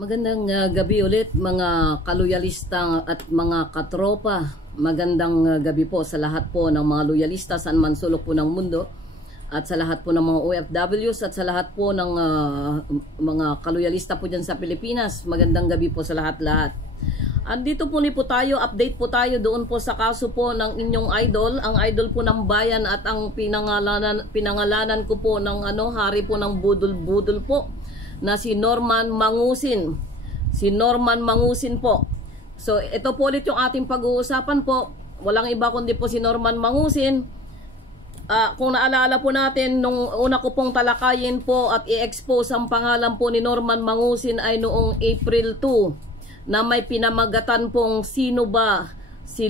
Magandang gabi ulit mga kaluyalista at mga katropa. Magandang gabi po sa lahat po ng mga loyalista saan man sulok po ng mundo, at sa lahat po ng mga OFWs at sa lahat po ng mga kaluyalista po dyan sa Pilipinas. Magandang gabi po sa lahat-lahat. Andito po po tayo, update po tayo doon po sa kaso po ng inyong idol, ang idol po ng bayan at ang pinangalanan ko po ng hari po ng budol-budol po, na si Norman Mangusin. Si Norman Mangusin po. So ito po ulit yung ating pag-uusapan po. Walang iba kundi po si Norman Mangusin. Kung naalala po natin, nung una ko pong talakayin po at i-expose ang pangalan po ni Norman Mangusin ay noong April 2, na may pinamagatan pong sino ba si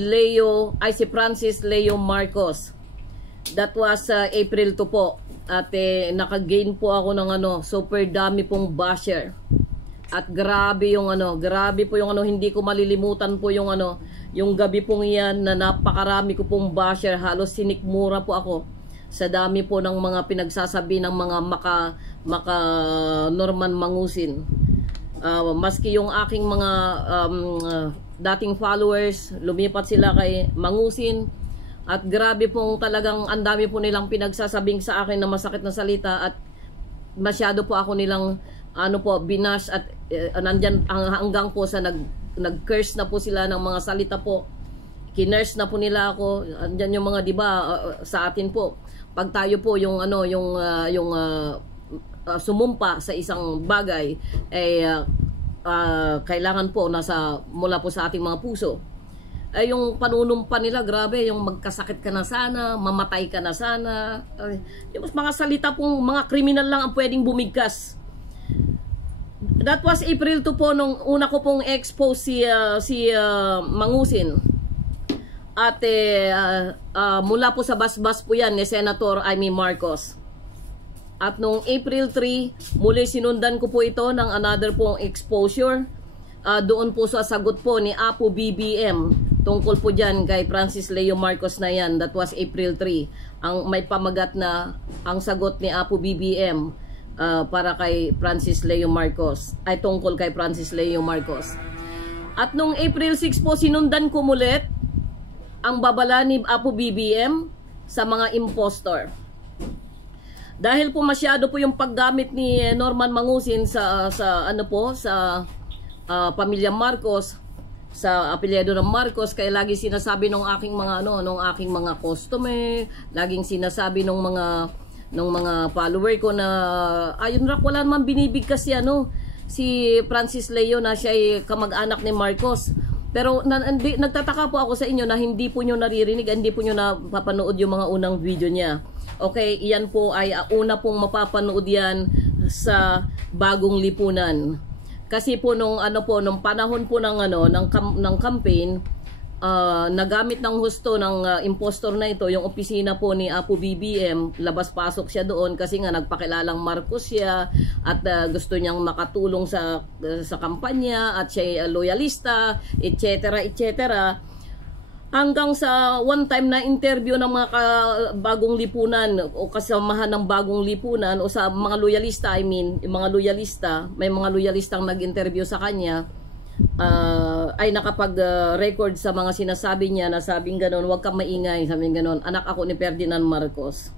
Francis Leo Marcos. That was April 2 po. At naka-gain po ako ng super dami pong basher. At grabe yung grabe po yung hindi ko malilimutan po yung yung gabi pong iyan na napakarami ko pong basher. Halos sinikmura po ako sa dami po ng mga pinagsasabi ng mga maka Norman Mangusin. Maski yung aking mga dating followers, lumipat sila kay Mangusin. At grabe pong talagang ang dami po nilang pinagsasabing sa akin na masakit na salita, at masyado po ako nilang binash, at nandyan hanggang po sa nag-curse na po sila ng mga salita po. Kinurse na po nila ako. Andyan yung mga, 'di ba, sa atin po, pag tayo po yung sumumpa sa isang bagay, kailangan po mula po sa ating mga puso. Yung panunumpa nila, grabe, yung magkasakit ka na sana, mamatay ka na sana. Yung mga salita pong mga kriminal lang ang pwedeng bumigkas. That was April 2 po, nung una ko pong expose si Mangusin. At mula po sa basbas po yan ni Senator Amy Marcos. At nung April 3, muli sinundan ko po ito ng another pong exposure. Doon po sa sagot po ni Apo BBM tungkol po dyan kay Francis Leo Marcos na yan. That was April 3. Ang may pamagat na ang sagot ni Apo BBM para kay Francis Leo Marcos, ay tungkol kay Francis Leo Marcos. At nung April 6 po, sinundan ko mulit ang babala ni Apo BBM sa mga impostor. Dahil po masyado po yung paggamit ni Norman Mangusin sa pamilya Marcos, sa apelyido ng Marcos, kaya lagi sinasabi ng aking mga customer, laging sinasabi ng mga follower ko na ayun rak, wala naman binibigkas si Francis Leo na siya ay kamag-anak ni Marcos. Pero nagtataka po ako sa inyo na hindi po nyo naririnig, hindi po nyo napapanood yung mga unang video niya. Okay, iyan po ay una pong mapapanood yan sa Bagong Lipunan. Kasi po nung panahon po ng campaign, nagamit ng husto ng impostor na ito yung opisina po ni Apo BBM. Labas-pasok siya doon kasi nga nagpakilalang Marcos siya, at gusto niyang makatulong sa kampanya, at siya loyalista, etc. etc. Hanggang sa one time na interview ng mga Bagong Lipunan o kasamahan ng Bagong Lipunan o sa mga loyalista, yung mga loyalista, may mga loyalistang nag-interview sa kanya, ay nakapag-record sa mga sinasabi niya, na sabing ganon, huwag kang maingay, sabing ganon, anak ako ni Ferdinand Marcos.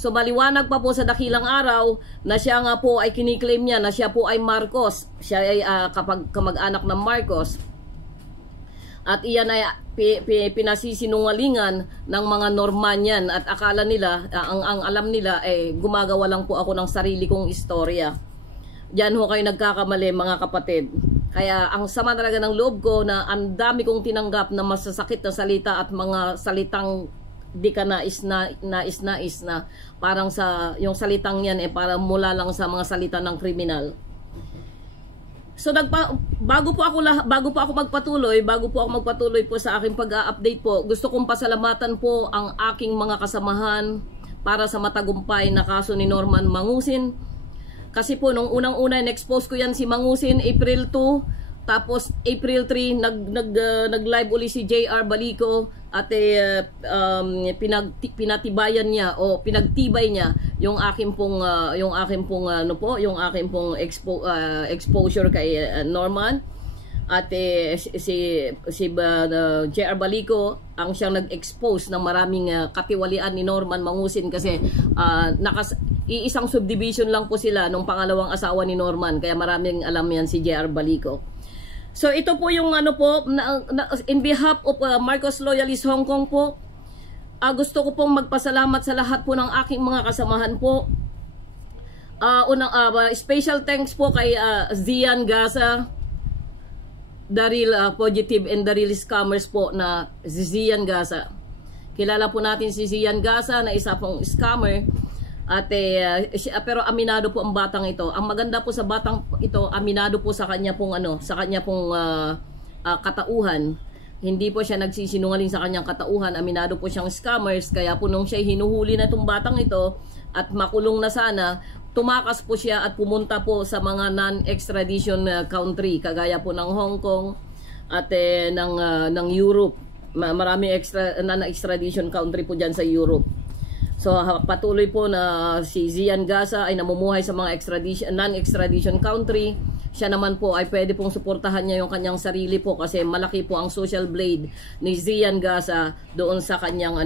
So maliwanag pa po sa dakilang araw na siya nga po ay kiniklaim niya na siya po ay Marcos, siya ay kamag-anak ng Marcos. At iyan ay pinasisinungalingan ng mga Normanian, at akala nila, ang alam nila ay gumagawa lang po ako ng sarili kong istorya. Diyan ho kayo nagkakamali, mga kapatid. Kaya ang sama talaga ng loob ko na ang dami kong tinanggap na masasakit na salita at mga salitang di ka nais na parang sa yung salitang yan para mula lang sa mga salita ng kriminal. So bago po ako magpatuloy po sa aking pag-update po, gusto kong pasalamatan po ang aking mga kasamahan para sa matagumpay na kaso ni Norman Mangusin. Kasi po nung unang-una in-expose ko yan si Mangusin April 2, tapos April 3 nag-live uli si JR Balico, at pinagtibayan niya o pinagtibay niya exposure kay Norman. At si JR Balico ang siyang nag-expose ng maraming katiwalian ni Norman Mangusin kasi iisang subdivision lang po sila nung pangalawang asawa ni Norman, kaya maraming alam yan si JR Balico. So ito po yung in behalf of Marcos Loyalist Hong Kong po, gusto ko pong magpasalamat sa lahat po ng aking mga kasamahan po. Special thanks po kay Zian Gaza, the real positive and the real scammers po na si Zian Gaza. Kilala po natin si Zian Gaza na isa pong scammer. At pero aminado po ang batang ito. Ang maganda po sa batang ito, aminado po sa kanya pong katauhan. Hindi po siya nagsisinungaling sa kanyang katauhan. Aminado po siyang scammers. Kaya po nung siya hinuhuli na itong batang ito at makulong na sana, tumakas po siya at pumunta po sa mga non-extradition country kagaya po ng Hong Kong at ng Europe. Marami non-extradition country po dyan sa Europe. So patuloy po na si Zian Gaza ay namumuhay sa mga non-extradition country. Siya naman po ay pwede pong suportahan niya yung kanyang sarili po kasi malaki po ang social blade ni Zian Gaza doon sa kanyang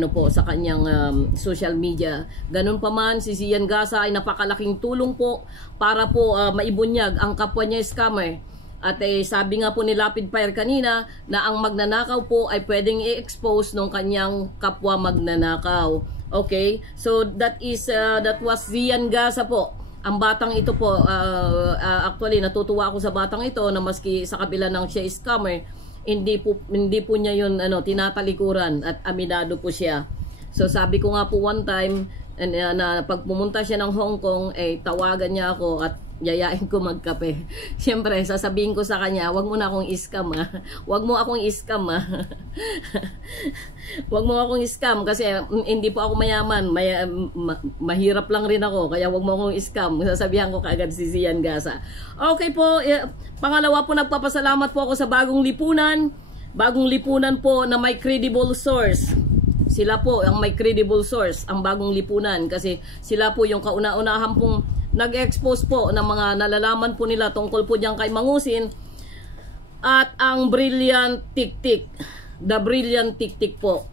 social media. Ganun pa man, si Zian Gaza ay napakalaking tulong po para po maibunyag ang kapwa niya scammer. At sabi nga po ni Lapid Fire kanina na ang magnanakaw po ay pwedeng i-expose ng kanyang kapwa magnanakaw. Okay? So that was Zian Gaza po. Ang batang ito po, actually natutuwa ako sa batang ito na maski sa kabila ng siya scammer, hindi po niya yun tinatalikuran at aminado po siya. So sabi ko nga po one time na pag pumunta siya ng Hong Kong, tawagan niya ako at yayain ko magkape. Siyempre, sasabihin ko sa kanya, wag mo na akong i-scam ha. Wag mo akong i-scam ha. Wag mo akong i-scam kasi hindi po ako mayaman. Mahirap lang rin ako. Kaya wag mo akong i-scam. Sasabihan ko kaagad si Zian Gaza. Okay po, pangalawa po, nagpapasalamat po ako sa Bagong Lipunan. Bagong Lipunan po na may credible source. Sila po ang may credible source, ang Bagong Lipunan. Kasi sila po yung kauna-unahan pong nag-expose po ng mga nalalaman po nila tungkol po diyan kay Mangusin. At ang Brilliant Tik-Tik, the Brilliant Tik-Tik po,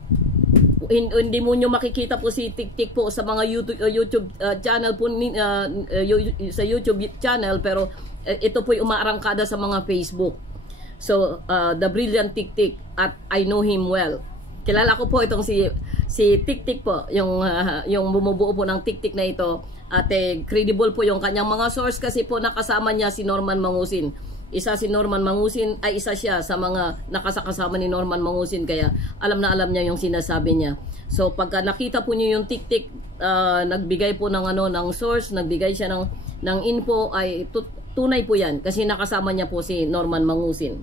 hindi mo nyo makikita po si Tik-Tik po sa mga YouTube channel po, sa YouTube channel, pero ito po yung umaarangkada sa mga Facebook. So the Brilliant Tik-Tik, at I know him well. Kilala ko po itong si Tik-Tik po, yung bumubuo po ng Tik-Tik na ito. At credible po yung kanyang mga source kasi po nakasama niya si Norman Mangusin. Isa siya sa mga nakasakasama ni Norman Mangusin, kaya alam na alam niya yung sinasabi niya. So pagka nakita po niyo yung Tik-Tik, nagbigay po ng source, nagbigay siya ng info, ay tunay po yan kasi nakasama niya po si Norman Mangusin.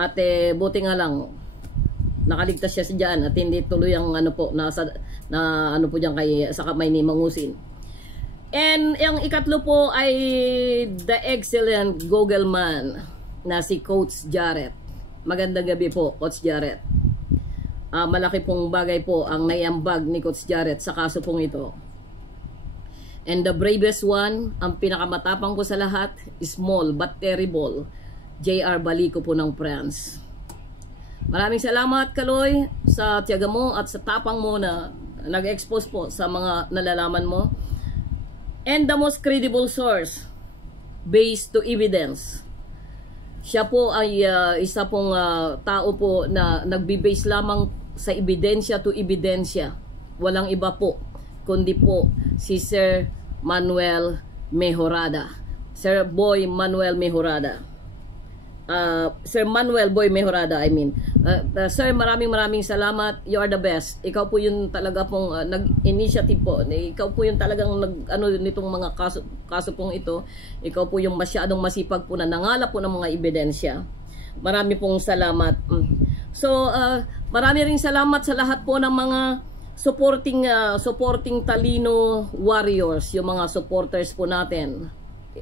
At buti nga lang nakaligtas siya diyan at hindi tuloy ang sa kamay ni Mangusin. And ang ikatlo po ay the excellent Google man na si Coach Jarrett. Magandang gabi po, Coach Jarrett. Malaki pong bagay po ang naiambag ni Coach Jarrett sa kaso pong ito. And the bravest one, ang pinakamatapang ko sa lahat, small but terrible, JR Balico po ng France. Maraming salamat, Kaloy, sa tiyaga mo at sa tapang mo na nag-expose po sa mga nalalaman mo. And the most credible source, based to evidence. Siya po ay isa pong tao po na nagbe-base lamang sa ebidensya to ebidensya. Walang iba po, kundi po si Sir Manuel Mejorada. Sir Boy Manuel Mejorada. Sir Manuel Boy Mejorada, I mean. Sir, maraming salamat. You are the best. Ikaw po yung talaga pong nag-initiative po. Ikaw po yung talagang nitong mga kaso pong ito. Ikaw po yung masyadong masipag po na nangalap po ng mga ebidensya. Marami pong salamat. So, marami ring salamat sa lahat po ng mga supporting Talino warriors, yung mga supporters po natin.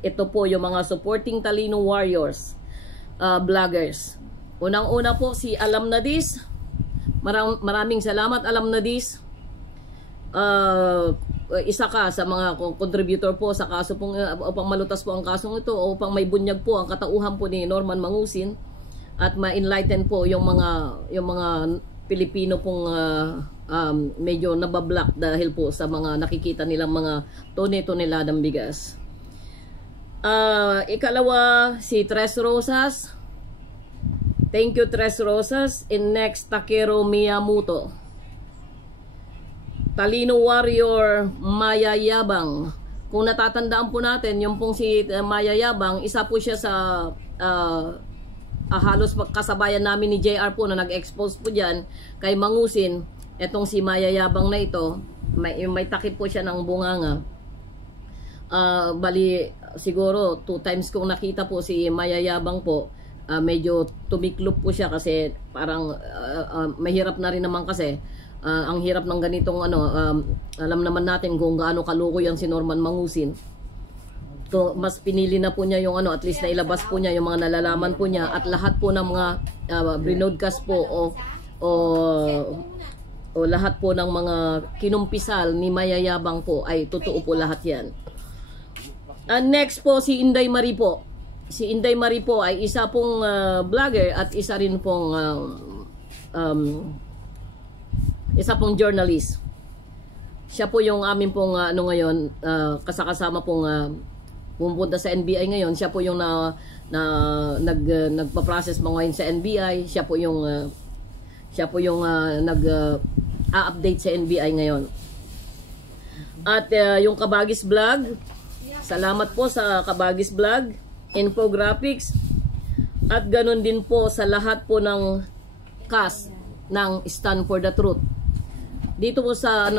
Ito po yung mga supporting Talino warriors. Vloggers. Unang-una po si Alam Nadis. Maraming salamat, Alam Nadis. isa ka sa mga contributor po sa kaso pong upang malutas po ang kasong ito o upang may bunyag po ang katauhan po ni Norman Mangusin at ma-enlighten po yung mga Pilipino pong medyo nabablock dahil po sa mga nakikita nilang mga tone-toneladang bigas. Ikalawa, si Tres Rosas. Thank you, Tres Rosas. And next, Takeru Miyamoto. Talino Warrior Mayayabang. Kung natatandaan po natin, yung pong si Mayayabang, isa po siya sa halos kasabayan namin ni JR po na nag-expose po dyan kay Mangusin. Etong si Mayayabang na ito, may takip po siya ng bunganga. Bali, siguro 2 times kong nakita po si Mayayabang po, medyo tumiklop po siya kasi parang mahirap na rin naman kasi ang hirap ng ganitong alam naman natin kung gaano kaluko yan si Norman Mangusin. So, mas pinili na po niya yung at least na ilabas po niya yung mga nalalaman po niya at lahat po ng mga brinodcast po o lahat po ng mga kinumpisal ni Mayayabang po ay totoo po lahat yan. Next po si Inday Marie po. Si Inday Marie po ay isa pong vlogger at isa rin pong journalist. Siya po yung amin pong ngayon kasama pong pumunta sa NBI ngayon. Siya po yung nagpa-process mo ngayon sa NBI. Siya po yung nag-update sa NBI ngayon. At yung Kabagis Vlog, salamat po sa Kabagis Vlog, Infographics, at ganun din po sa lahat po ng cast ng Stand for the Truth. Dito po sa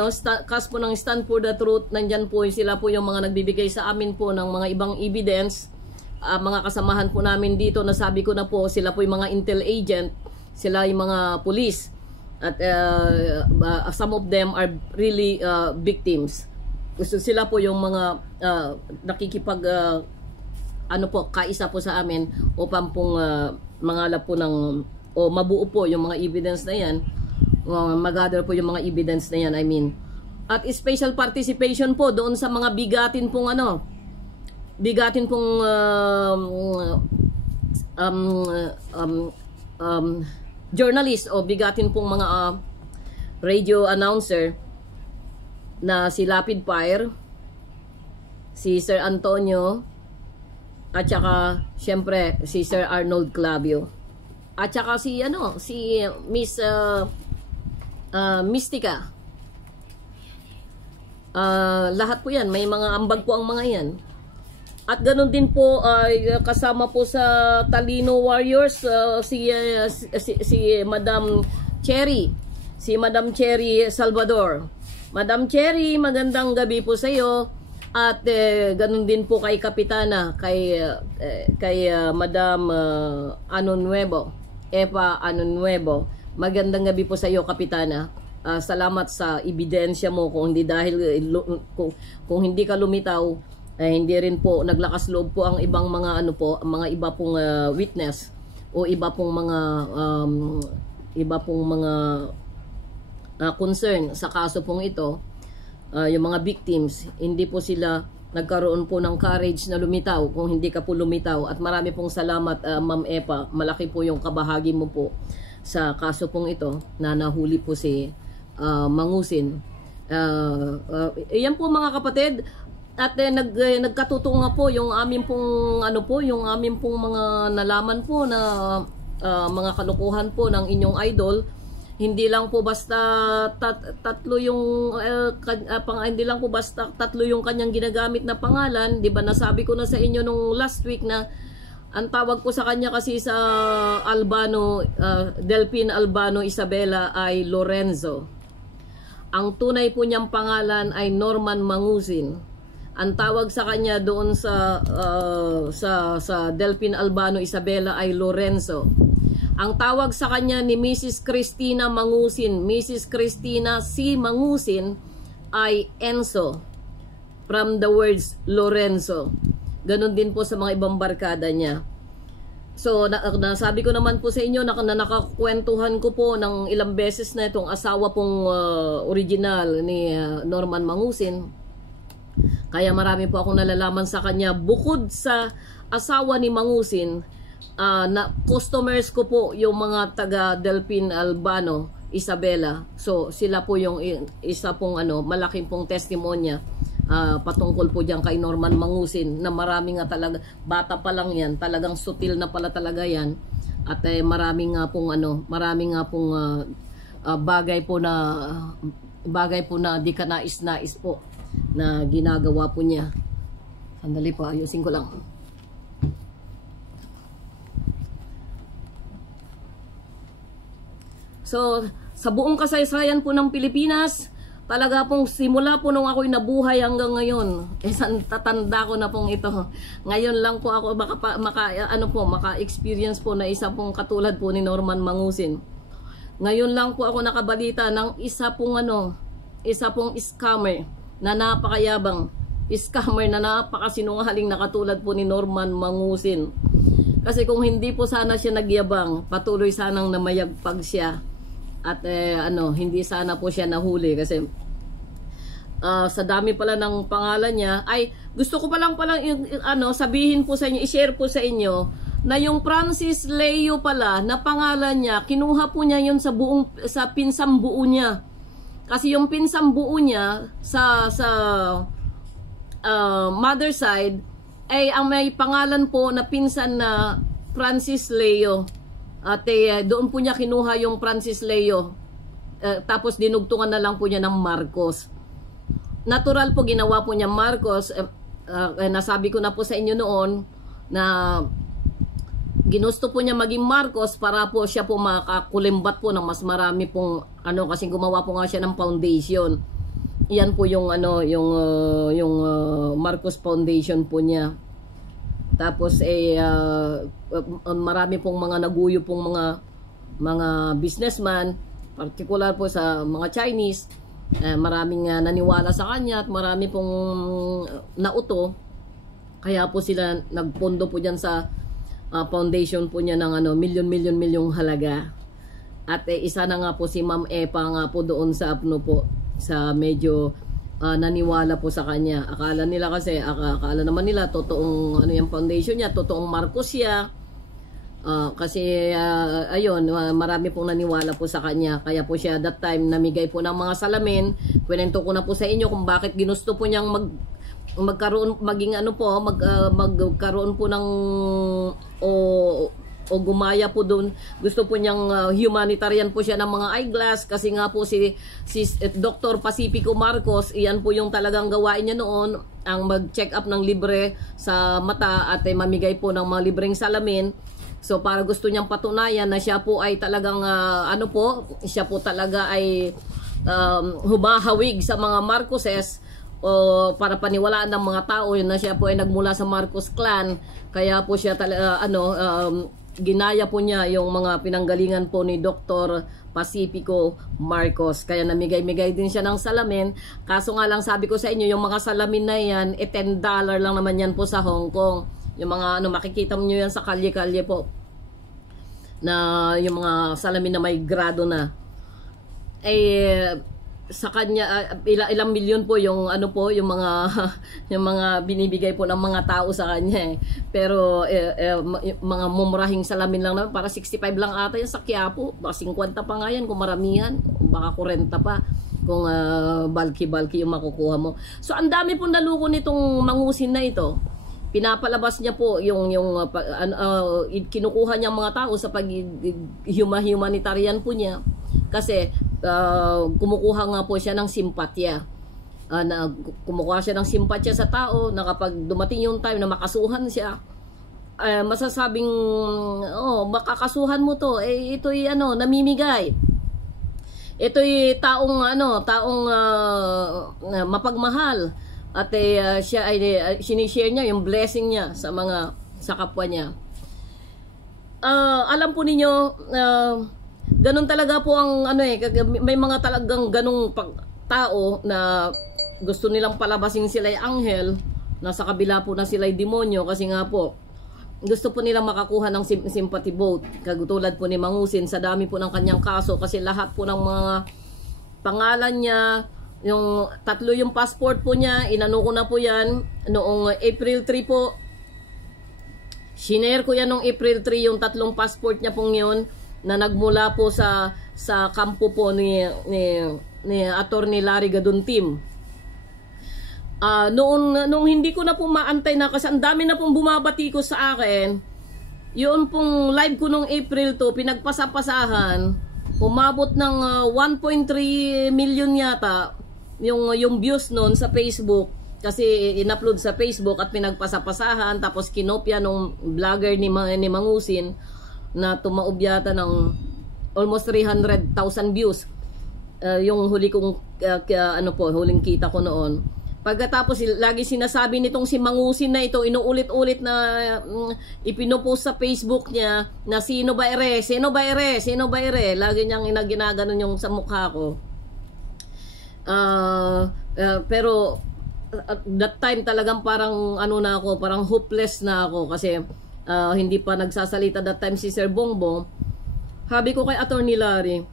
cast po ng Stand for the Truth, nandyan po sila po yung mga nagbibigay sa amin po ng mga ibang evidence. Mga kasamahan po namin dito, nasabi ko na po, sila po yung mga intel agent, sila yung mga police, at some of them are really victims. Gusto sila po yung mga nakikipag kaisa po sa amin upang pong mangalap po ng o mabuo po yung mga evidence na yan, mag-gather po yung mga evidence na yan, I mean. At special participation po doon sa mga bigatin pong journalist o bigatin pong mga radio announcer na si Lapid Fire, si Sir Antonio, at saka syempre si Sir Arnold Clavio, at saka si Miss Mystica. Lahat po yan, may mga ambag po ang mga yan. At ganun din po ay kasama po sa Talino Warriors si Madam Cherry, Madam Cherry Salvador. Madam Cherry, magandang gabi po sa iyo. At ganun din po kay Kapitana, kay Madam Anunuevo, Eva Anunuevo. Magandang gabi po sa iyo, Kapitana. Salamat sa ebidensya mo. Kung hindi kung hindi ka lumitaw, hindi rin po naglakas loob po ang ibang mga mga iba pong witness o iba pong mga concern sa kaso pong ito. Yung mga victims, hindi po sila nagkaroon po ng courage na lumitaw kung hindi ka po lumitaw. At marami pong salamat, Ma'am Epa. Malaki po yung kabahagi mo po sa kaso pong ito na nahuli po si Mangusin. Iyan po mga kapatid. At nagkatuto nga po yung amin pong yung amin pong mga nalaman po na mga kalukuhan po ng inyong idol. Hindi lang po basta tatlo yung hindi lang po basta tatlo yung kanyang ginagamit na pangalan, 'di ba? Nasabi ko na sa inyo nung last week na ang tawag po sa kanya kasi sa Albano, Delphine Albano Isabela ay Lorenzo. Ang tunay po niyang pangalan ay Norman Mangusin. Ang tawag sa kanya doon sa Delphine Albano Isabela ay Lorenzo. Ang tawag sa kanya ni Mrs. Cristina Mangusin, Mrs. Cristina C. Mangusin, ay Enzo, from the words Lorenzo. Ganon din po sa mga ibang barkada niya. So, nasabi ko naman po sa inyo na nakakwentuhan ko po ng ilang beses na itong asawa pong original ni Norman Mangusin, Kaya marami po akong nalalaman sa kanya. Bukod sa asawa ni Mangusin, na customers ko po yung mga taga Delphin Albano, Isabela. So sila po yung isa pong malaking pong testimonya patungkol po diyan kay Norman Mangusin, na marami nga talaga, bata pa lang yan, talagang sutil na pala talaga yan. At marami nga pong bagay po na di ka nais-nais po na ginagawa po niya. Sandali po, ayusin ko lang. So, sa buong kasaysayan po ng Pilipinas, talaga pong simula po nung ako'y nabuhay hanggang ngayon, tatanda ko na pong ito. Ngayon lang po ako maka-experience po na isa pong katulad po ni Norman Mangusin. Ngayon lang po ako nakabalita ng isa pong scammer na napakayabang, scammer na napakasinungaling na katulad po ni Norman Mangusin. Kasi kung hindi po sana siya nagyabang, patuloy sanang namayagpag siya. At hindi sana po siya nahuli kasi sa dami pala ng pangalan niya. Ay, gusto ko palang sabihin po sa inyo, i-share po sa inyo na yung Francis Leo pala na pangalan niya, kinuha po niya yun sa pinsang buo niya. Kasi yung pinsang buo niya sa mother side ay ang may pangalan po na pinsan na Francis Leo. At doon po niya kinuha yung Francis Leo. Tapos dinugtungan na lang po niya ng Marcos. Natural po ginawa po niya Marcos. Nasabi ko na po sa inyo noon na ginusto po niya maging Marcos para po siya po makakulimbat po ng mas marami pong kasi gumawa po nga siya ng foundation. Iyan po yung Marcos Foundation po niya. Tapos marami pong mga naguyo pong mga businessman, particular po sa mga Chinese, maraming naniwala sa kanya at marami pong nauto. Kaya po sila nagpondo po diyan sa foundation po niya ng milyon halaga. At isa na nga po si Ma'am Epa nga po doon sa sa medyo naniwala po sa kanya. Akala naman nila totoong yung foundation niya, totoong Marcos siya. Kasi ayun, marami pong naniwala po sa kanya. Kaya po siya that time namigay po ng mga salamin. Kwento ko na po sa inyo kung bakit ginusto po niyang magkaroon po ng o gumaya po doon. Gusto po niyang humanitarian po siya ng mga eyeglass kasi nga po si Dr. Pacifico Marcos, iyan po yung talagang gawain niya noon, ang mag-check up ng libre sa mata at mamigay po ng mga libreng salamin. So para gusto niyang patunayan na siya po ay talagang siya po talaga ay humahawig sa mga Marcoses, o para paniwalaan ng mga tao na siya po ay nagmula sa Marcos clan. Kaya po siya ginaya po niya yung mga pinanggalingan po ni Dr. Pacifico Marcos. Kaya namigay-migay din siya ng salamin. Kaso nga lang sabi ko sa inyo, yung mga salamin na yan, $10 lang naman yan po sa Hong Kong. Yung mga makikita mo yan sa kalye-kalye po, na yung mga salamin na may grado na. Sa kanya ilang milyon po yung yung mga binibigay po ng mga tao sa kanya Pero mga mumurahing salamin lang naman, para 65 lang ata yan sa Quiapo, baka 50 pa nga yan kung maramihan, baka 40 pa kung bulky yung makukuha mo. So ang dami pong naluko nitong Mangusin na ito. Pinapalabas niya po kinukuha niyang mga tao sa humanitarian po niya. Kasi kumukuha nga po siya ng simpatya. Kumukuha siya ng simpatya sa tao na kapag dumating yung time na makasuhan siya, masasabing, makakasuhan mo to, ito'y namimigay. Ito'y taong mapagmahal. At siya ay sinishare niya yung blessing niya sa kapwa niya. Alam po ninyo, ganun talaga po ang may mga talagang ganung tao na gusto nilang palabasin sila'y anghel, nasa kabila po na sila'y demonyo, kasi nga po gusto po nilang makakuha ng sympathy vote. Kagutulad po ni Mangusin, sa dami po ng kanyang kaso, kasi lahat po ng mga pangalan niya, Yung tatlo yung passport po niya, inano ko na po yan noong April 3 po. Shinare ko yan noong April 3 yung tatlong passport niya pong yun na nagmula po sa kampo po ni Attorney Larry Gaduntim. Noong hindi ko na po maantay na kasi ang dami na pong bumabati ko sa akin, yun pong live ko noong April 2, pinagpasapasahan, umabot ng 1.3 million yata yung views noon sa Facebook kasi in-upload sa Facebook at pinagpasapasahan tapos kinopya nung vlogger ni Mangusin na tumaob yata ng almost 300,000 views. Yung huli kong huling kita ko noon. Pagkatapos lagi sinasabi nitong si Mangusin na ito, inuulit-ulit na ipinopost sa Facebook niya na sino ba ere, lagi niyang ginaganon yung sa mukha ko. Pero at that time talagang parang parang hopeless na ako kasi hindi pa nagsasalita that time si Sir Bongbong. Sabi ko kay Attorney Larry,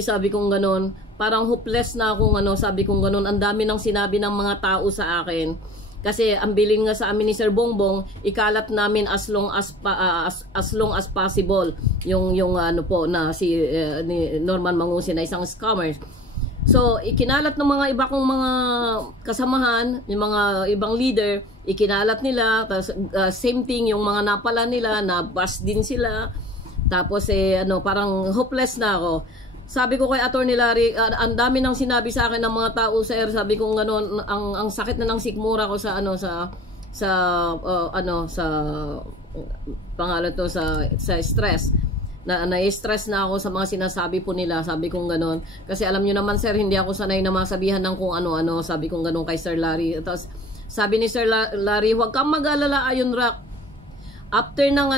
sabi kong ganon, parang hopeless na akong sabi kong ganon, ang dami nang sinabi ng mga tao sa akin. Kasi ang bilin nga sa amin ni Sir Bongbong, ikalat namin as long as possible yung na si ni Norman Mangusin na isang scammer. So, ikinalat ng mga iba kong mga kasamahan, yung mga ibang leader, ikinalat nila, tapos same thing, yung mga napala nila, na-bust din sila, tapos parang hopeless na ako. Sabi ko kay Attorney Larry, ang dami nang sinabi sa akin ng mga tao sa sabi ko gano'n, ang sakit na ng sikmura ko sa pangalan to, sa stress. Na-stress na ako sa mga sinasabi po nila, sabi kong ganon. Kasi alam nyo naman sir, hindi ako sanay na masabihan ng kung ano-ano, sabi kong ganon kay Sir Larry. Tapos sabi ni Sir Larry, huwag kang mag-alala Iron Rock. After ng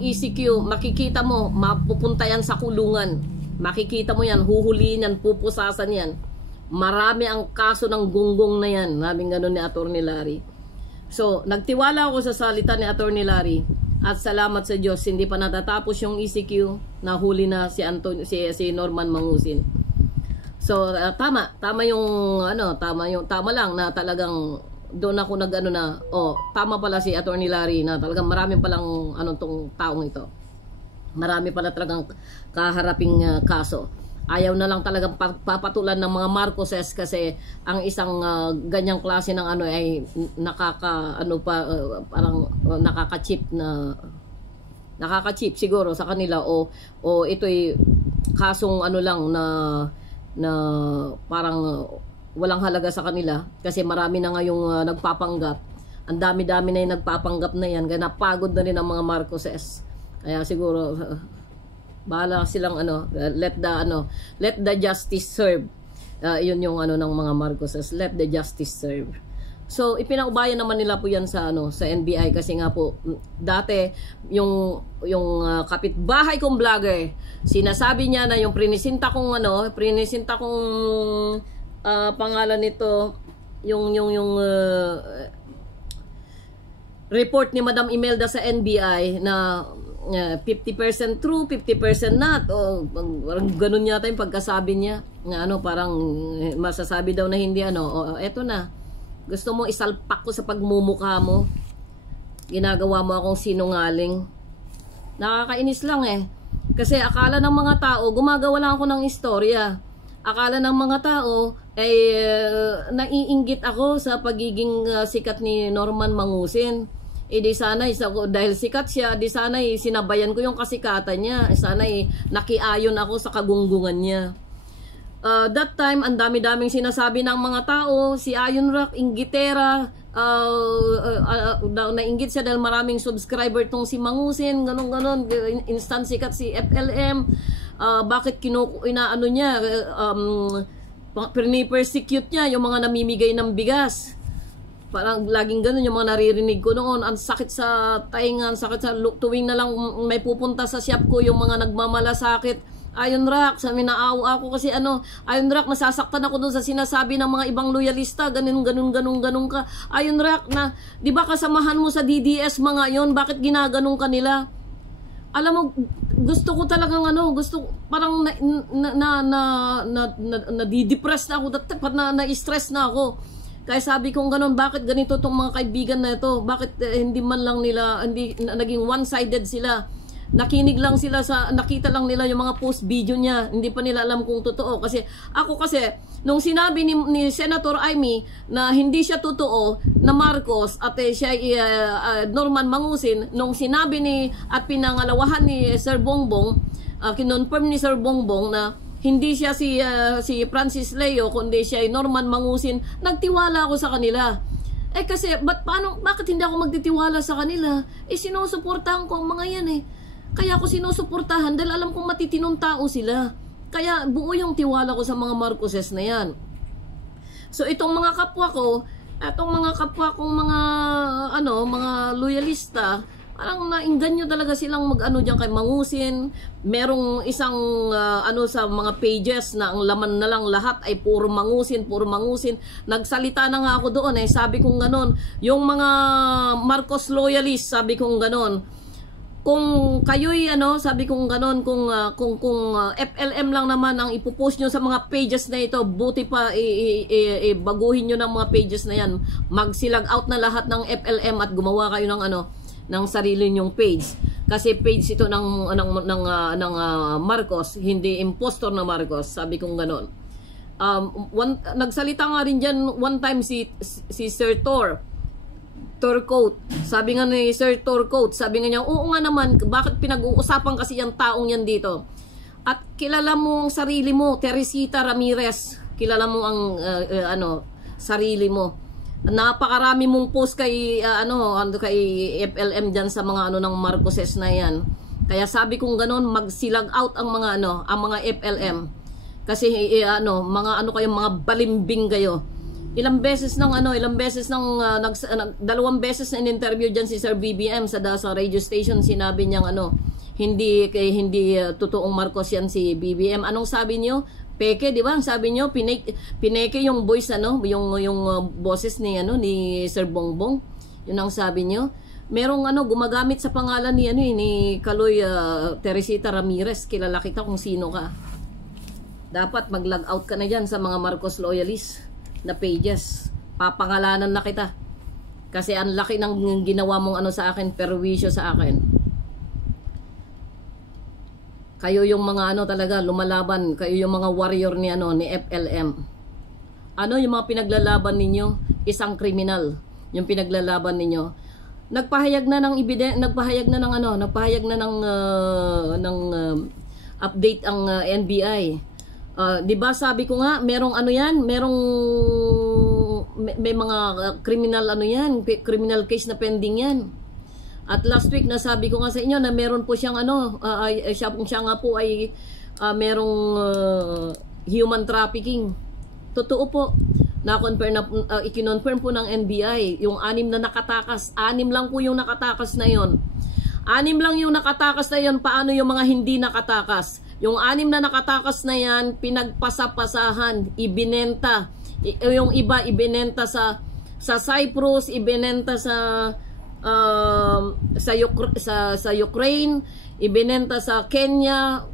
ECQ, makikita mo, mapupunta yan sa kulungan. Makikita mo yan, huhulihin yan, pupusasan yan. Marami ang kaso ng gunggong na yan, sabi ganon ni Attorney Larry. So, nagtiwala ako sa salita ni Attorney Larry. At salamat sa Diyos, hindi pa natatapos yung ECQ, nahuli na si Norman Mangusin. So tama lang na talagang doon ako tama pala si Attorney Larry na talagang marami palang tong taong ito. Marami pala talagang kaharaping kaso. Ayaw na lang talagang papatulan ng mga Marcoses kasi ang isang ganyang klase ng ay parang nakaka-chip siguro sa kanila o ito'y kasong lang na parang walang halaga sa kanila kasi marami na ngayong nagpapanggap. Ang dami-dami na yung nagpapanggap na yan kaya napagod na rin ang mga Marcoses. Kaya siguro bahala silang let the justice serve. Yun yung ng mga Marcoses, let the justice serve. So ipinaubayan naman nila po yan sa NBI kasi nga po dati yung kapitbahay kong vlogger, sinasabi niya na yung prinisinta kong pangalan nito yung report ni Madam Imelda sa NBI na 50% true, 50% not. Ganun yata yung pagkasabi niya. Na parang masasabi daw na hindi eto na. Gusto mo isalpak ko sa pagmumukha mo. Ginagawa mo akong sinungaling. Nakakainis lang Kasi akala ng mga tao, gumagawa lang ako ng istorya. Akala ng mga tao ay naiinggit ako sa pagiging sikat ni Norman Mangusin. Di sana dahil sikat siya, di sana sinabayan ko yung kasikatan niya. Sana nakiayon ako sa kagunggungan niya. That time, ang dami-daming sinasabi ng mga tao, si Iron Rock, inggitera, nainggit siya dahil maraming subscriber tong si Mangusin, ganon-ganon, instant sikat si FLM, bakit inaano niya, persecute niya yung mga namimigay ng bigas. Parang laging ganun yung mga naririnig ko noon. Ang sakit sa taingan, sakit sa tuwing na lang may pupunta sa shop ko yung mga nagmamalasakit. Iron Rock, sabi naawa ako kasi Iron Rock, nasasaktan ako doon sa sinasabi ng mga ibang loyalista, ganun ka. Iron Rock, na, di ba kasamahan mo sa DDS mga yon, bakit ginaganong kanila? alam mo, gusto ko talagang parang nadidepress na ako, na-stress na ako. Kaya sabi kong ganun, bakit ganito tong mga kaibigan na ito? Bakit hindi man lang nila, hindi naging one-sided sila? Nakinig lang sila nakita lang nila yung mga post video niya. Hindi pa nila alam kung totoo. Kasi, nung sinabi ni Senator Amy na hindi siya totoo na Marcos at siya Norman Mangusin, nung sinabi at pinangalawahan ni Sir Bongbong, kinonfirm ni Sir Bongbong na hindi siya si Francis Leo, kundi siya Norman Mangusin, nagtiwala ako sa kanila. Kasi, bakit hindi ako magtitiwala sa kanila? Sinusuportahan ko ang mga yan Kaya ako sinusuportahan dahil alam kong matitinong tao sila. Kaya buo yung tiwala ko sa mga Marcoses na yan. So itong mga kapwa ko, kong mga loyalista, parang naingganyo talaga silang diyan kay Mangusin. Merong isang sa mga pages na ang laman na lang lahat ay puro Mangusin. Nagsalita na nga ako doon sabi kong ganon. Yung mga Marcos loyalist, sabi kong ganon. Kung kayo'y sabi kong ganon, kung FLM lang naman ang ipopost nyo sa mga pages na ito, buti pa baguhin nyo ng mga pages na yan. Magsilag out na lahat ng FLM at gumawa kayo ng sarili nyong page. Kasi page ito ng Marcos, hindi impostor na Marcos, sabi kong ganon. Nagsalita nga rin dyan one time si Sir Turcotte. Sabi nga ni Sir Turcotte, sabi nga niya, oo nga naman, bakit pinag-uusapan kasi yung taong yan dito? At kilala mo ang sarili mo, Teresita Ramirez, kilala mo ang sarili mo. Napakarami mong post kay kay FLM diyan sa mga ng Marcoses na yan. Kaya sabi kong ganoon, magsilag out ang mga ang mga FLM. Kasi kayo, mga balimbing kayo. Ilang beses dalawang beses na in-interview diyan si Sir BBM sa radio station, sinabi niyang hindi totoong Marcos yan si BBM. Anong sabi niyo? Peke, di ba? Ang sabi niyo, pineke yung voice yung boses ni Sir Bongbong. Yun ang sabi niyo. Merong gumagamit sa pangalan ni Kaloy Teresita Ramirez. Kilala kita kung sino ka. Dapat mag-log out ka na diyan sa mga Marcos loyalist na pages. Papangalanan na kita. Kasi ang laki ng ginawa mong sa akin, perwisyo sa akin. Kayo yung mga talaga lumalaban, kayo yung mga warrior ni FLM. Yung mga pinaglalaban ninyo? Isang kriminal yung pinaglalaban ninyo. Nagpahayag na ng update ang NBI. 'Di ba sabi ko nga, merong may mga criminal criminal case na pending yan. At last week nasabi ko nga sa inyo na meron po siyang siya nga po ay merong human trafficking. Totoo po. I-confirm po ng NBI yung 6 na nakatakas. 6 lang po yung nakatakas na yon. 6 lang yung nakatakas na yon. Paano yung mga hindi nakatakas? Yung 6 na nakatakas na yan, pinagpasapasahan, ibinenta. Yung iba ibinenta sa Cyprus, ibinenta sa Ukraine, ibinenta sa Kenya.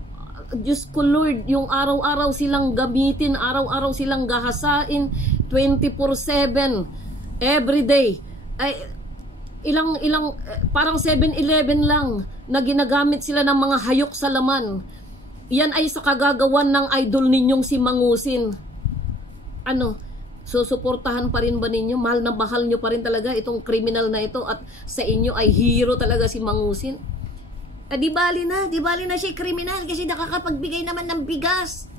Diyos ko Lord, yung araw-araw silang gamitin, araw-araw silang gahasain, 24/7, everyday. Ay, parang 7-Eleven lang na ginagamit sila ng mga hayok sa laman. Yan ay sa kagagawan ng idol ninyong si Mangusin. Susuportahan pa rin ba ninyo? Mahal na mahal nyo pa rin talaga itong criminal na ito at sa inyo ay hero talaga si Mangusin? Di bali na siya criminal kasi nakakapagbigay naman ng bigas.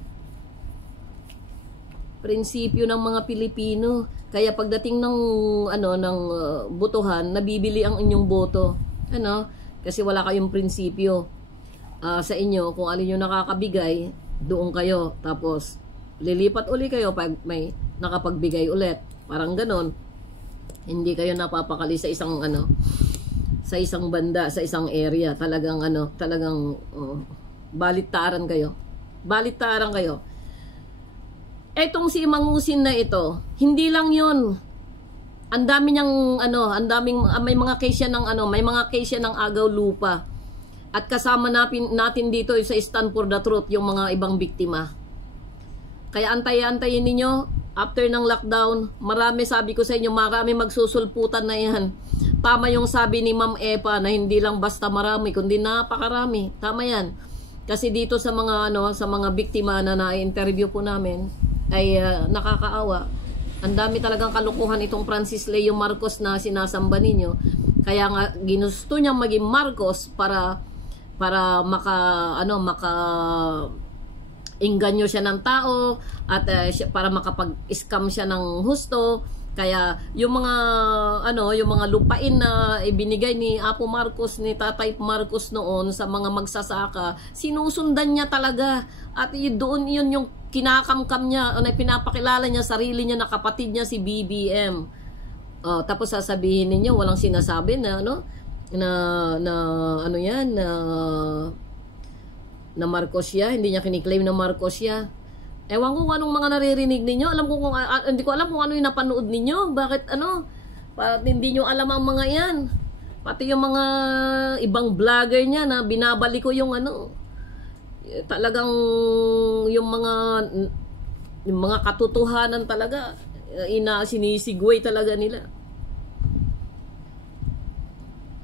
Prinsipyo ng mga Pilipino. Kaya pagdating ng botohan, nabibili ang inyong boto. Kasi wala kayong prinsipyo. Sa inyo, kung alin yung nakakabigay, doon kayo. Tapos, lilipat uli kayo pag may nakapagbigay ulit. Parang ganon. Hindi kayo napapakali sa isang sa isang banda, sa isang area. Talagang balittaran kayo. Balittaran kayo. Etong si Mangusin na ito, hindi lang yun. Ang dami niyang may mga case yan ng may mga case yan ng agaw lupa. At kasama natin dito sa Stand for the Truth yung mga ibang biktima. Kaya antayin ninyo, after ng lockdown, marami, sabi ko sa inyo, marami magsusulputan na yan. Tama yung sabi ni Ma'am Epa na hindi lang basta marami, kundi napakarami. Tama yan. Kasi dito sa mga sa mga biktima na na-interview po namin ay nakakaawa. Ang dami talagang kalukuhan itong Francis Leo Marcos na sinasamba ninyo. Kaya nga ginusto niyang maging Marcos para maka inganyo siya ng tao at para makapag-scam siya ng husto. Kaya yung mga lupain na ibinigay ni Apo Marcos, ni Tatay Marcos noon sa mga magsasaka, sinusundan niya talaga. At doon yun yung kinakamkam niya, pinapakilala niya sarili niya na kapatid niya si BBM. Tapos sasabihin ninyo walang sinasabi na na Marcos siya, hindi niya kiniklaim na Marcos siya. Ewan ko kung anong mga naririnig ninyo. Hindi ko alam kung ano yung napanood ninyo. Bakit hindi nyo alam ang mga yan. Pati yung mga ibang vlogger niya na binabalik ko yung talagang yung mga katotohanan talaga, sinisigway talaga nila.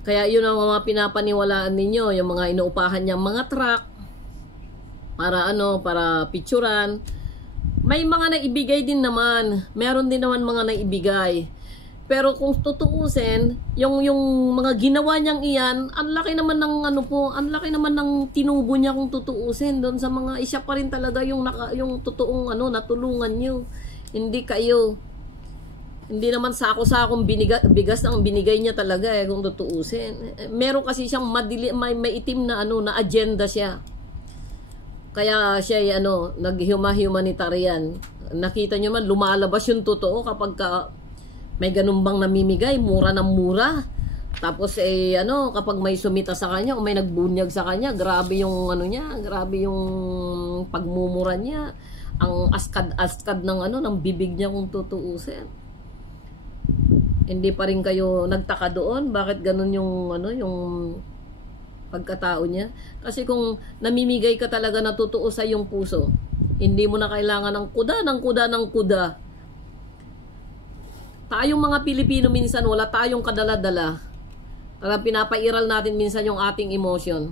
Kaya yun ang mga pinapaniwalaan ninyo, yung mga inuupahan niyang mga truck para picturan. May mga naibigay din naman, meron din naman mga naibigay. Pero kung tutuusin, yung mga ginawa niyang iyan, ang laki naman ng ang laki naman ng tinubo niya kung tutuusin doon sa mga isya pa rin talaga yung totoong natulungan niyo. Hindi kayo. Hindi naman sako-sakong bigas ang binigay niya talaga kung tutuusin. Meron kasi siyang may itim na na agenda siya. Kaya siya nag-humanitarian. Nakita niyo man lumalabas yung totoo kapag may ganun bang namimigay, mura ng mura. Tapos kapag may sumita sa kanya o may nagbunyag sa kanya, grabe yung grabe yung pagmumura niya. Ang askad ng bibig niya kung tutuusin. Hindi pa rin kayo nagtaka doon bakit ganun yung pagkatao niya? Kasi kung namimigay ka talaga na totoo sa iyong puso, hindi mo na kailangan ng kuda. Tayong mga Pilipino minsan wala tayong kadala-dala. Parang pinapairal natin minsan yung ating emotion.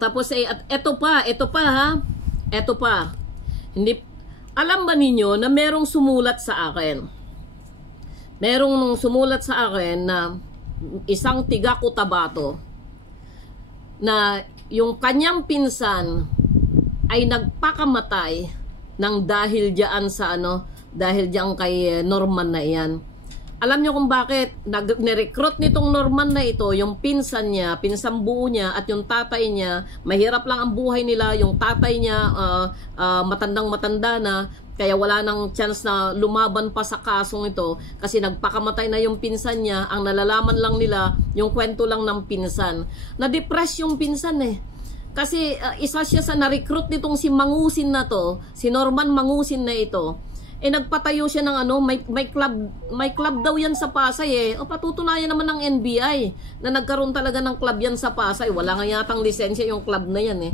Tapos eto pa ha. Hindi, alam ba ninyo na merong sumulat sa akin? Merong sumulat sa akin na isang tiga Cotabato na yung kanyang pinsan ay nagpakamatay ng dahil diyan kay Norman na iyan. Alam niyo kung bakit? Nirecruit nitong Norman na ito, yung pinsan buo niya at yung tatay niya, mahirap lang ang buhay nila, yung tatay niya matandang-matanda na, kaya wala nang chance na lumaban pa sa kasong ito kasi nagpakamatay na yung pinsan niya. Ang nalalaman lang nila, yung kwento lang ng pinsan. Na-depress yung pinsan kasi isa siya sa na-recruit nitong si Mangusin na to, si Norman Mangusin na ito. Nagpatayo siya ng may club daw yan sa Pasay O patutunayan naman ng NBI na nagkaroon talaga ng club yan sa Pasay. Wala nga yatang lisensya yung club na yan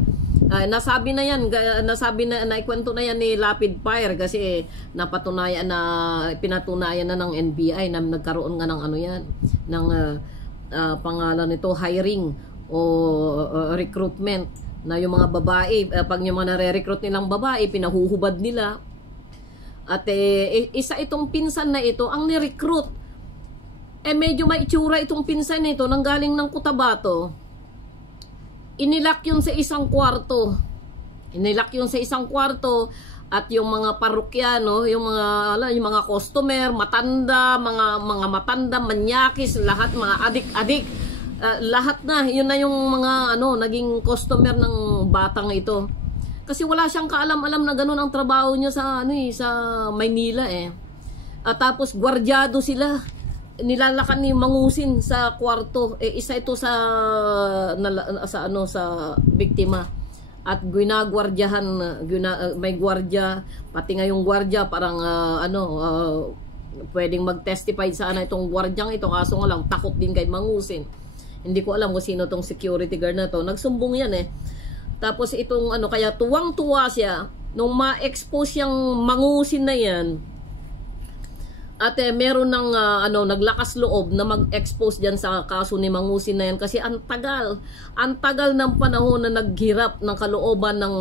nasabi na yan, naikwento na yan ni Lapid Fire kasi pinatunayan na ng NBI na nagkaroon nga ng ng pangalan nito, hiring o recruitment, na yung mga babae, pag yung mga nare-recruit nilang babae, pinahuhubad nila. At isa itong pinsan na ito ang ni-recruit. Medyo may itsura itong pinsan nito, nanggaling ng Cotabato. Inilak yun sa isang kwarto. At yung mga parukyano, yung mga customer, matanda, mga matanda, manyakis, lahat mga adik-adik, lahat na, yun na yung mga naging customer ng batang ito. Kasi wala siyang kaalam-alam na ganun ang trabaho niya sa Maynila tapos gwardyado sila. Nilalakan ni Mangusin sa kwarto. Isa ito sa biktima. At ginagwardyahan, may gwardya, pati nga yung gwardya parang pwedeng mag-testify sana itong gwardyang ito, kaso nga lang takot din kay mangusin. Hindi ko alam kung sino tong security guard na to. Nagsumbong yan eh. Tapos itong ano, kaya tuwang-tuwa siya nung ma-expose yung mangusin na yan. At meron ng naglakas loob na mag-expose diyan sa kaso ni mangusin na yan, kasi ang tagal ng panahon na naghirap ng kalooban ng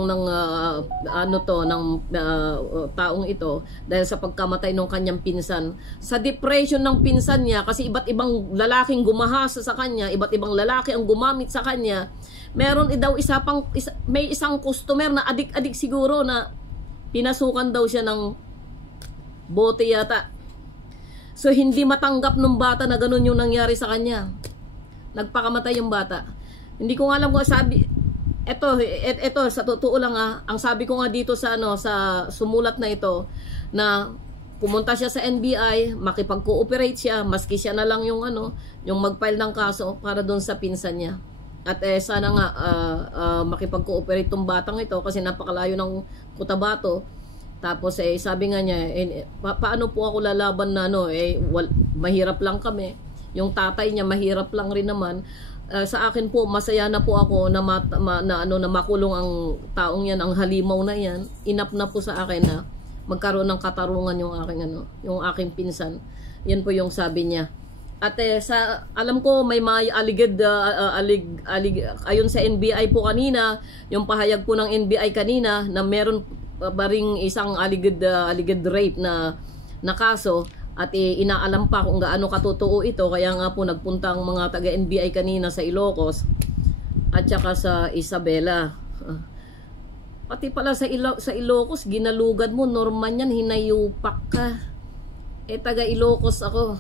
taong ito dahil sa pagkamatay ng kanyang pinsan, sa depression ng pinsan niya, kasi iba't ibang lalaking gumahasa sa kanya, iba't ibang lalaki ang gumamit sa kanya. Meron daw may isang customer na adik-adik siguro, na pinasukan daw siya ng bote yata. So, hindi matanggap ng bata na ganun yung nangyari sa kanya. Nagpakamatay yung bata. Hindi ko nga alam kung sabi, eto sa totoo lang ang sabi ko nga dito sa sa sumulat na ito, na pumunta siya sa NBI, makipag-cooperate siya, maski siya na lang yung yung mag-file ng kaso para doon sa pinsan niya. At sana nga makipag-cooperate tong batang ito, kasi napakalayo ng Cotabato. Tapos sabi nga niya, paano po ako lalaban na mahirap lang kami. Yung tatay niya mahirap lang rin naman. Sa akin po, masaya na po ako na makulong ang taong yan, ang halimaw na yan. Enough na po sa akin na magkaroon ng katarungan yung aking pinsan. Yan po yung sabi niya. At alam ko may ayon sa NBI po kanina, yung pahayag po ng NBI kanina, na meron baring isang alleged rape na kaso, at inaalam pa kung gaano katotoo ito. Kaya nga po nagpunta ang mga taga NBI kanina sa Ilocos at saka sa Isabela. Pati pala sa Ilocos, ginalugad mo, Norman yan, hinayupak ka. Taga Ilocos ako.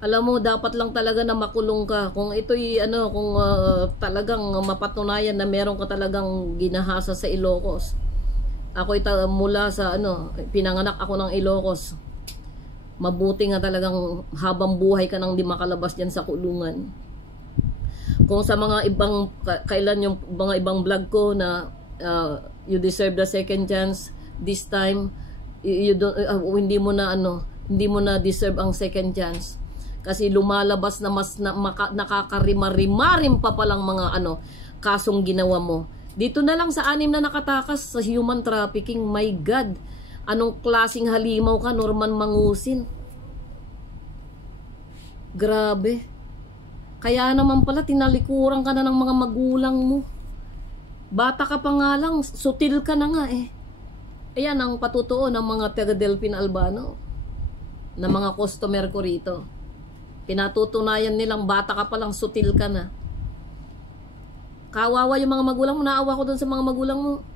Alam mo, dapat lang talaga na makulong ka. Kung ito'y kung talagang mapatunayan na meron ka talagang ginahasa sa Ilocos. Ako mula sa pinanganak ako ng Ilocos. Mabuti nga talagang habang buhay ka nang di makalabas diyan sa kulungan. Kung sa mga ibang kailan yung mga ibang vlog ko na you deserve the second chance, this time you don't, hindi mo na deserve ang second chance. Kasi lumalabas na mas nakakarimarimarim pa palang mga kasong ginawa mo. Dito na lang sa 6 na nakatakas sa human trafficking. My God, anong klaseng halimaw ka, Norman Mangusin? Grabe. Kaya naman pala tinalikuran ka na ng mga magulang mo. Bata ka pa nga lang, sutil ka na nga eh. Ayan ang patutuo ng mga taga Delphine Albano, na mga customer ko rito. Pinatutunayan nilang bata ka pa lang, sutil ka na. Kawawa yung mga magulang mo. Naawa ko doon sa mga magulang mo.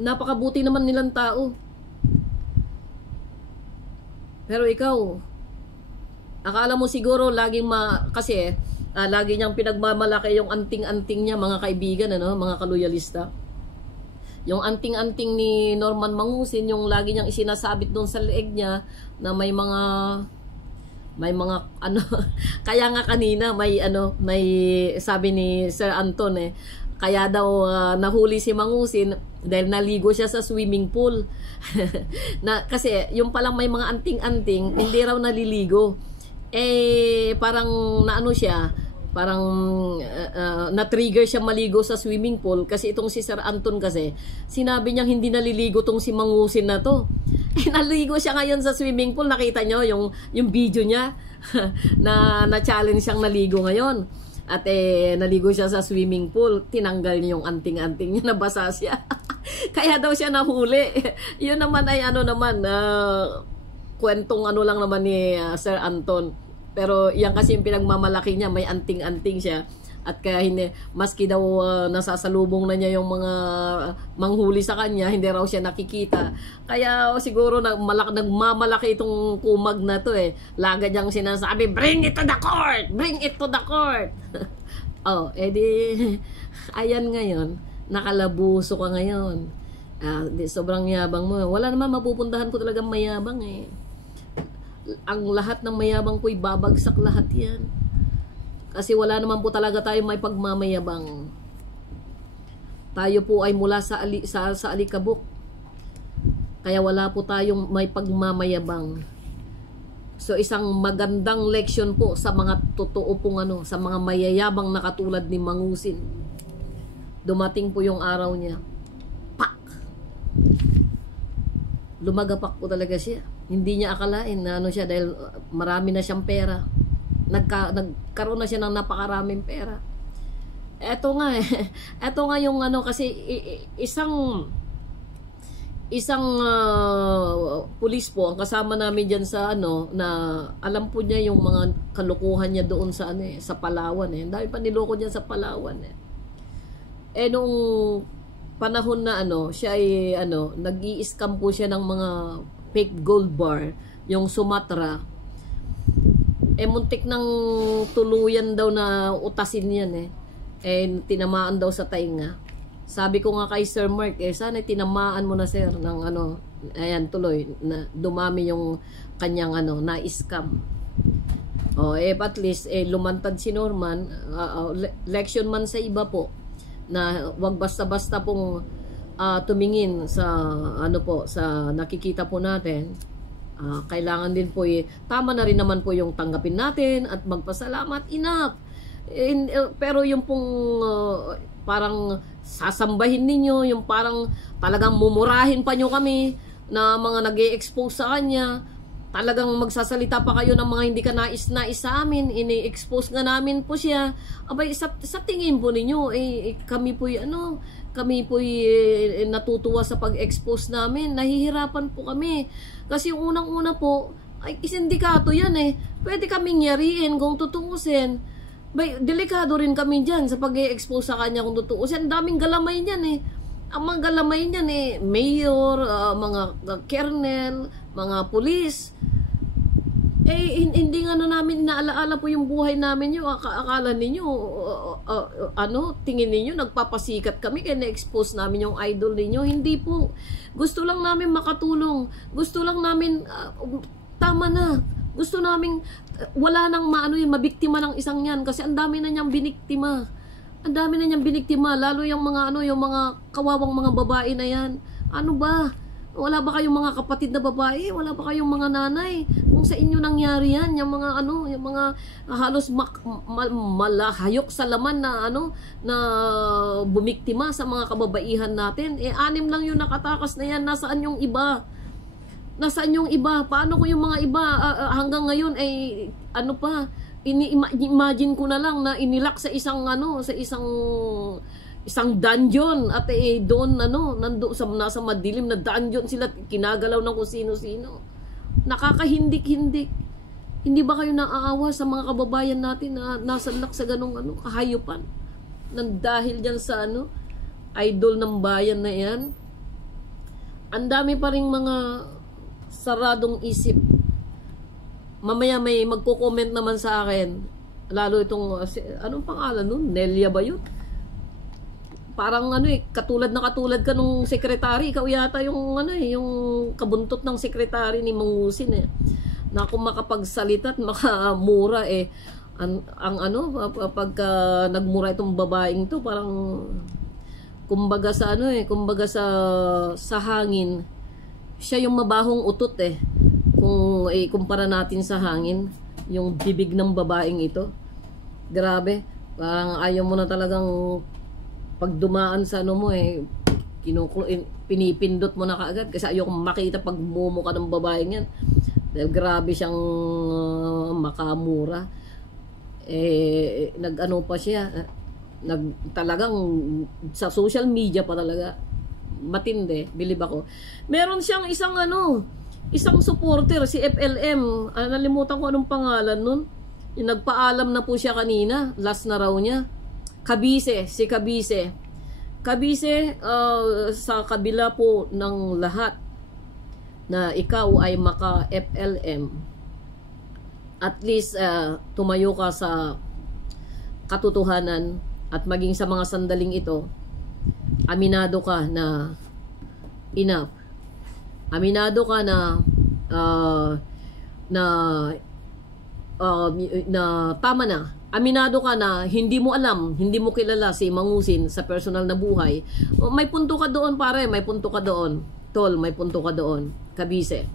Napakabuti naman nilang tao. Pero ikaw, akala mo siguro laging kasi lagi niyang pinagmamalaki yung anting-anting niya, mga kaibigan, mga kaluyalista. Yung anting-anting ni Norman Mangusin, yung lagi niyang isinasabit doon sa leeg niya, na may mga kaya nga kanina may sabi ni Sir Anton kaya daw nahuli si Mangusin dahil naligo siya sa swimming pool. Kasi yung palang may mga anting-anting, hindi raw naliligo. Parang siya, parang na-trigger siya maligo sa swimming pool, kasi itong si Sir Anton kasi sinabi niyang hindi naliligo tong si Mangusin na to. Naligo siya ngayon sa swimming pool. Nakita nyo yung video niya na challenge siyang naligo ngayon. At naligo siya sa swimming pool. Tinanggal niya yung anting-anting niya, nabasa siya. Kaya daw siya nahuli. Yun naman ay kwentong lang naman ni Sir Anton. Pero yan kasi yung pinagmamalaki niya, may anting-anting siya. At kaya maski daw nasasalubong na niya yung mga manghuli sa kanya, hindi raw siya nakikita. Kaya siguro nagmamalaki itong kumag na to Lagi niyang sinasabi, bring it to the court! Bring it to the court! Ayan ngayon, nakalabuso ka ngayon. Sobrang yabang mo. Wala naman mapupuntahan ko talagang mayabang Ang lahat ng mayabang ko'y babagsak lahat yan. Kasi wala naman po talaga tayo may pagmamayabang. Tayo po ay mula sa alikabok. Kaya wala po tayong may pagmamayabang. So isang magandang leksyon po sa mga totoo pong sa mga mayayabang na katulad ni Mangusin. Dumating po yung araw niya. Pak! Lumagapak po talaga siya. Hindi niya akalain na siya dahil marami na siyang pera. Nagkaroon na siya ng napakaraming pera. Eto nga eto nga yung kasi isang pulis po ang kasama namin diyan sa na alam po niya yung mga kalukuhan niya doon sa sa Palawan Dahil pa niloko niya sa Palawan nung panahon na siya ay nag-i-scam po siya ng mga fake gold bar, yung Sumatra. Muntik ng tuluyan daw na utasin yan tinamaan daw sa tainga. Sabi ko nga kay Sir Mark, sana tinamaan mo na sir ng ayan tuloy, na dumami yung kanyang na-scam. At least, lumantad si Norman, leksyon man sa iba po, na wag basta-basta pong tumingin sa sa nakikita po natin. Kailangan din po tama na rin naman po yung tanggapin natin at magpasalamat, enough. Pero yung pong parang sasambahin ninyo, yung parang talagang mumurahin pa nyo kami na mga nag-i-expose sa kanya, talagang magsasalita pa kayo ng mga hindi ka nais-nais sa amin, ini-expose nga namin po siya. Abay, sa tingin po ninyo, kami po natutuwa sa pag-expose namin, nahihirapan po kami. Kasi yung unang-una po, sindikato yan pwede kaming yariin kung tutuusin. Delikado rin kami dyan sa pag-i-expose sa kanya kung totoo. Ang daming galamay niyan Ang mga galamay niyan mayor, mga kernel, mga pulis. Hindi nga namin inaalaala po yung buhay namin yun. Akala ninyo, tingin ninyo, nagpapasikat kami kaya na-expose namin yung idol ninyo. Hindi po. Gusto lang namin makatulong. Gusto lang namin, tama na. Gusto namin wala nang mabiktima ng isang yan kasi ang dami na niyang biniktima. Ang dami na niyang biniktima, lalo yung mga yung mga kawawang mga babae na yan. Ano ba? Wala ba kayong mga kapatid na babae? Wala ba kayong mga nanay? Kung sa inyo nangyari yan, yung mga yung mga halos malahayok sa laman na na bumiktima sa mga kababaihan natin. 6 lang yung nakatakas na yan. Nasaan yung iba? Nasaan yung iba? Paano ko yung mga iba hanggang ngayon ini-imagine ko na lang na inilak sa isang isang dungeon at doon nando sa nasa madilim na dungeon sila kinagalaw ng kung sino-sino. Nakakahindik-hindik. Hindi ba kayo naaawa sa mga kababayan natin na nasalak sa ganung kahayupan? Nang dahil diyan sa idol ng bayan na 'yan. Ang dami pa ring mga saradong isip. Mamaya may magko-comment naman sa akin. Lalo itong anong pangalan nun? Nelia ba yun? Parang katulad ka nung sekretary. Ikaw yata yung yung kabuntot ng sekretary ni Mangusin na kung makapagsalita at makamura pagka nagmura itong babaeng to parang kumbaga sa kumbaga sa hangin. Siya yung mabahong utot kung ikumpara natin sa hangin yung bibig ng babaeng ito. Grabe, parang ayaw mo na talagang pagdumaan sa mo pinipindot mo na kaagad kasi ayaw kong makita pag mumukha ng babaeng yan dahil grabe siyang makamura. Nag-ano pa siya, talagang sa social media pa talaga matindi, believe ako. Meron siyang isang supporter, si FLM. Nalimutan ko anong pangalan nun. Yung nagpaalam na po siya kanina, last na raw niya. Kabise, si Kabise. Kabise, sa kabila po ng lahat na ikaw ay maka-FLM, at least tumayo ka sa katotohanan at maging sa mga sandaling ito, aminado ka na enough. Aminado ka na tama na. Aminado ka na hindi mo alam, hindi mo kilala si Mangusin sa personal na buhay. May punto ka doon, pare, may punto ka doon. Tol, may punto ka doon, kabise.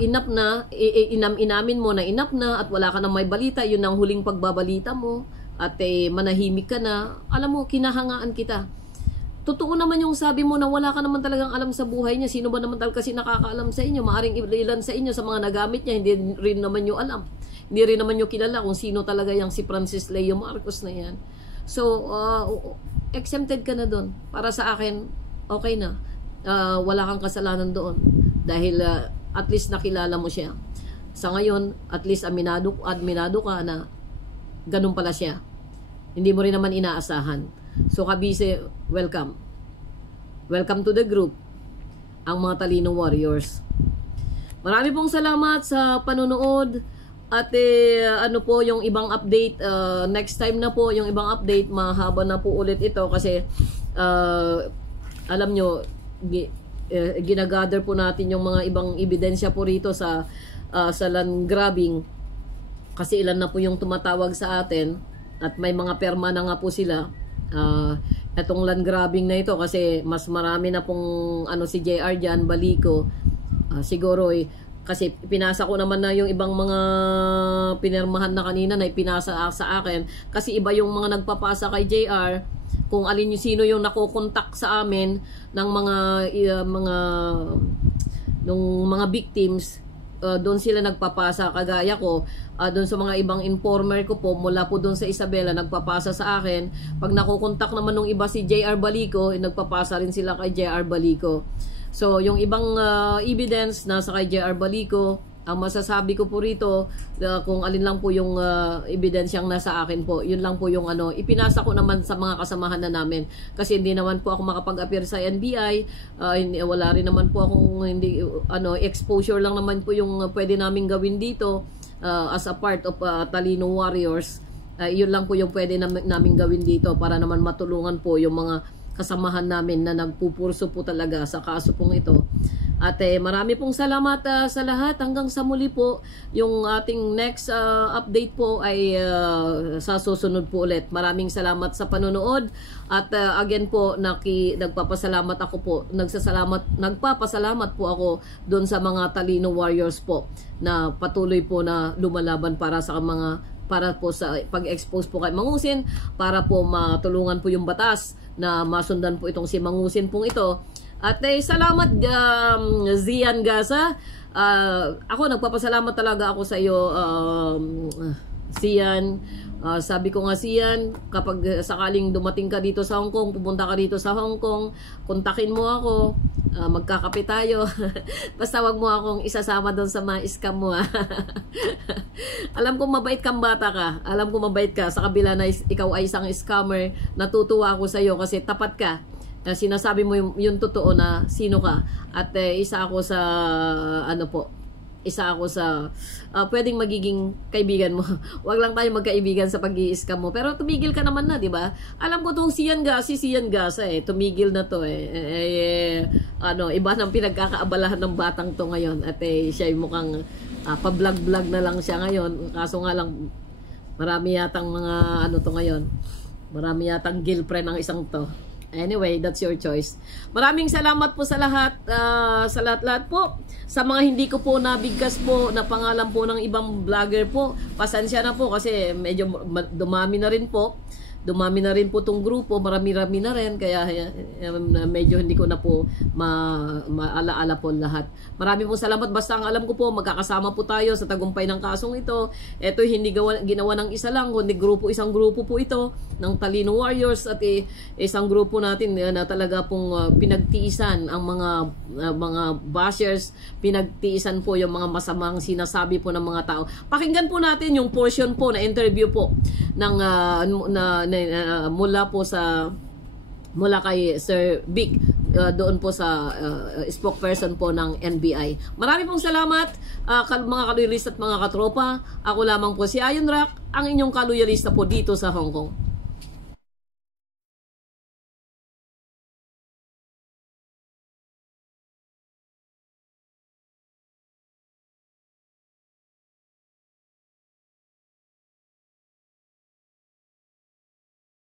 Enough na, inamin mo na enough na at wala ka nang may balita, yun ang huling pagbabalita mo at manahimik ka na, alam mo, kinahangaan kita. Totoo naman yung sabi mo na wala ka naman talagang alam sa buhay niya. Sino ba naman talaga kasi nakakaalam sa inyo? Maaring ilan sa inyo sa mga nagamit niya, hindi rin naman nyo alam. Hindi rin naman nyo kilala kung sino talaga yung si Francis Leo Marcos na yan. So, exempted ka na doon. Para sa akin, okay na. Wala kang kasalanan doon. Dahil at least nakilala mo siya. Sa ngayon, at least aminado ka na ganun pala siya. Hindi mo rin naman inaasahan. So, kabise, welcome. Welcome to the group, ang mga Talino Warriors. Marami pong salamat sa panonood. At ano po yung ibang update, next time na po yung ibang update, mahaba na po ulit ito kasi alam nyo, ginagather po natin yung mga ibang ebidensya po rito sa land grabbing kasi ilan na po yung tumatawag sa atin at may mga perma na nga po sila. Itong land grabbing na ito kasi mas marami na pong si JR dyan, Balico, siguro kasi pinasa ko naman na yung ibang mga pinirmahan na kanina na ipinasa sa akin kasi iba yung mga nagpapasa kay JR kung alin yung sino yung nakokontak sa amin ng mga victims. Doon sila nagpapasa, kagaya ko doon sa mga ibang informer ko po mula po doon sa Isabela nagpapasa sa akin. Pag nakukontak naman nung iba si JR Balico, nagpapasa rin sila kay JR Balico. So yung ibang evidence nasa kay JR Balico, ang masasabi ko po rito kung alin lang po yung ebidensyang nasa akin po, yun lang po yung ipinasa ko naman sa mga kasamahan na namin kasi hindi naman po ako makapag-appear sa NBI, wala rin naman po akong exposure lang naman po yung pwede naming gawin dito as a part of Talino Warriors. Yun lang po yung pwede namin gawin dito para naman matulungan po yung mga kasamahan namin na nagpupurso po talaga sa kaso pong ito. At marami pong salamat sa lahat. Hanggang sa muli po, yung ating next update po ay sa susunod po ulit. Maraming salamat sa panonood. At again po, nagpapasalamat ako po. Nagpapasalamat po ako doon sa mga Talino Warriors po na patuloy po na lumalaban para po sa pag-expose po kay Mangusin, para po matulungan po yung batas na masundan po itong si Mangusin pong ito. At salamat Zian Gaza. Ako nagpapasalamat talaga ako sa iyo Zian. Sabi ko nga Zian, kapag sakaling dumating ka dito sa Hong Kong, pupunta ka dito sa Hong Kong, kontakin mo ako, magkakape tayo. Basta wag mo akong isasama doon sa mga scam mo. Alam ko mabait kang bata ka. Alam ko mabait ka. Sa kabila na ikaw ay isang scammer, natutuwa ako sa iyo kasi tapat ka. Sinasabi mo yung totoo na sino ka. At isa ako sa pwedeng magiging kaibigan mo. Wag lang tayo magkaibigan sa pag-i-scam mo. Pero tumigil ka naman na, di ba? Alam ko tong Sian Gasa tumigil na to iba nang pinagkakaabalahan ng batang to ngayon. At siya ay mukhang pa-vlog na lang siya ngayon. Kaso nga lang marami yatang mga to ngayon. Marami yatang girlfriend ang isang to. Anyway, that's your choice. Maraming salamat po sa lahat, sa lahat-lahat po. Sa mga hindi ko po nabigkas po na pangalan po ng ibang vlogger po, pasensya na po kasi medyo dumami na rin po. Dumami na rin po tong grupo, marami-rami na rin, kaya medyo hindi ko na po maalaala po lahat. Marami pong salamat, basta ang alam ko po, magkakasama po tayo sa tagumpay ng kasong ito. Ito hindi ginawa ng isa lang, kundi isang grupo po ito ng Talino Warriors at isang grupo natin na talaga pong pinagtiisan ang mga bashers, pinagtiisan po yung mga masamang sinasabi po ng mga tao. Pakinggan po natin yung portion po na interview po ng mula kay Sir Vic doon po sa spokesperson po ng NBI. Marami pong salamat mga kaluyalista at mga katropa. Ako lamang po si Ayon Rock, ang inyong kaluyalista po dito sa Hong Kong.